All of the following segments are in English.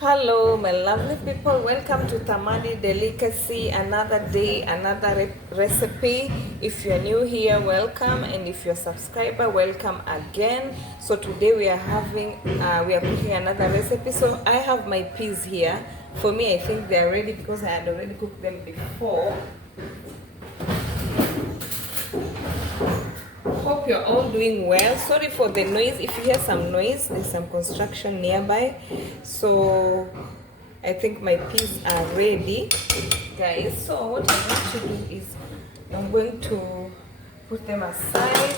Hello, my lovely people. Welcome to Tamani Delicacy. Another day, another recipe. If you're new here, welcome, and if you're a subscriber, welcome again. So today we are cooking another recipe. So I have my peas here. For me, I think they are ready because I had already cooked them before. Hope you're all doing well. Sorry for the noise. If you hear some noise, there's some construction nearby. So I think my peas are ready, guys. So what I'm going to do is I'm going to put them aside,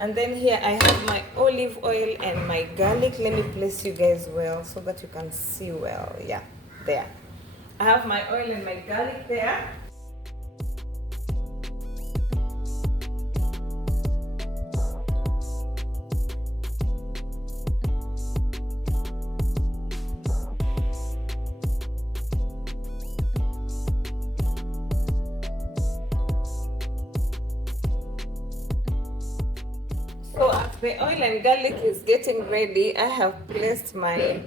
and then here I have my olive oil and my garlic. Let me place you guys well so that you can see well. Yeah, there. I have my oil and my garlic there. So as the oil and garlic is getting ready, I have placed my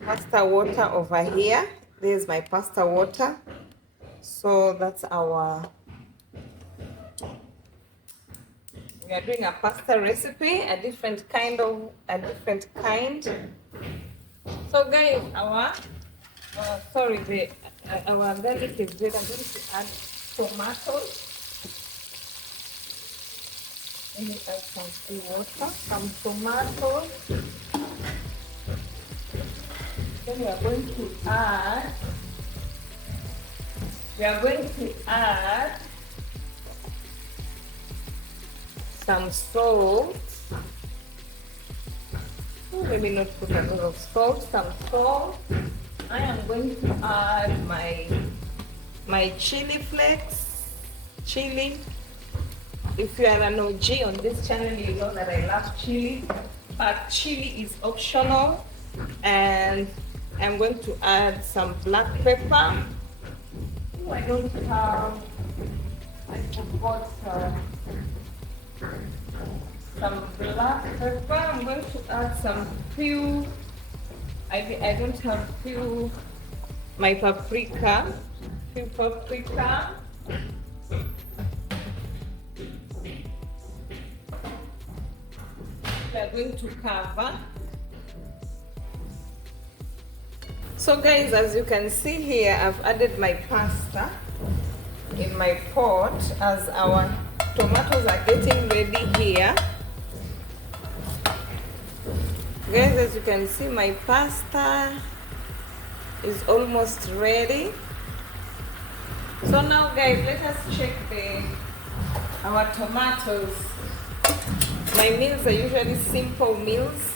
pasta water over here. There's my pasta water. So that's we are doing a pasta recipe, a different kind. So guys, our garlic is ready. I'm going to add tomatoes. Let me add some water, some tomatoes. Then we are going to add some salt. Maybe not put a lot of salt, some salt. I am going to add my chili flakes. Chili. If you are an OG on this channel, you know that I love chili, but chili is optional. And I'm going to add some black pepper. Oh, I forgot some black pepper. I'm going to add some few. I don't have few. My paprika. Few paprika. We are going to cover. So guys, as you can see here, I've added my pasta in my pot as our tomatoes are getting ready here. Guys, as you can see, my pasta is almost ready. So now guys, let us check our tomatoes. My meals are usually simple meals.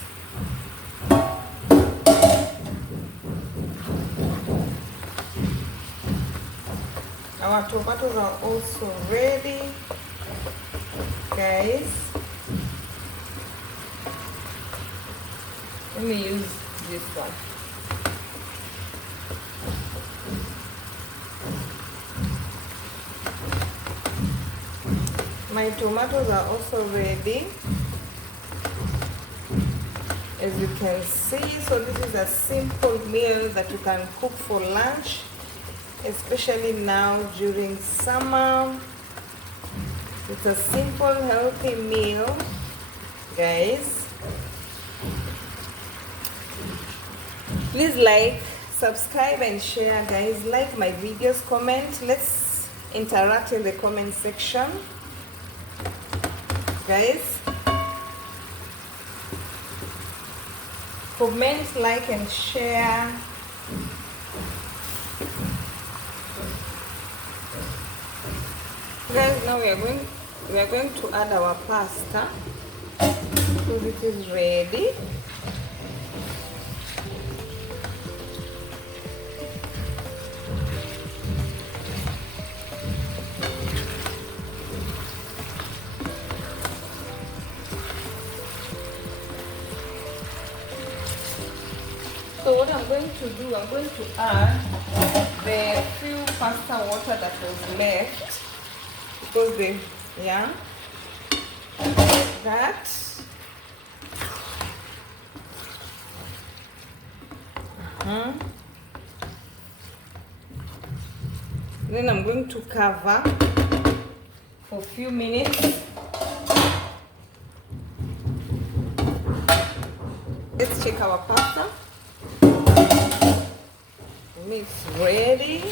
Our tomatoes are also ready, guys. Let me use this one. My tomatoes are also ready, as you can see. So this is a simple meal that you can cook for lunch, especially now during summer. It's a simple, healthy meal, guys. Please like, subscribe, and share, guys. Like my videos, comment. Let's interact in the comment section, guys. Comment, like, and share. Guys, now we are going to add our pasta. So this is ready. So what I'm going to do, I'm going to add the few pasta water that was left, because that. Then I'm going to cover for a few minutes. Let's check our pasta. It's ready.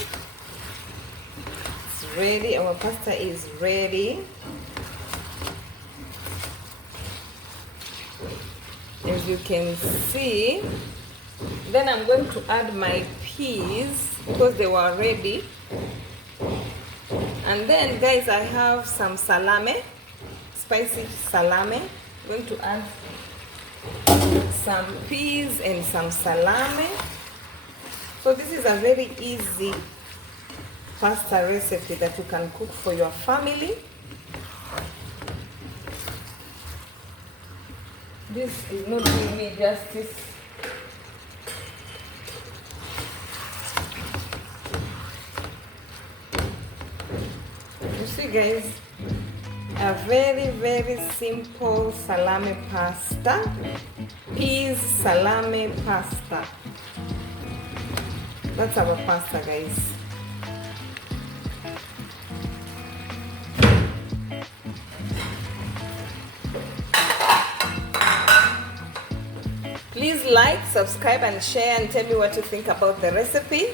It's ready. Our pasta is ready. As you can see, then I'm going to add my peas because they were ready. And then guys, I have some salame, spicy salame. I'm going to add some peas and some salame. So this is a very easy pasta recipe that you can cook for your family. This is not doing me justice. You see guys, a very simple salami pasta, peas salami pasta. That's our pasta guys. Please like, subscribe and share and tell me what you think about the recipe.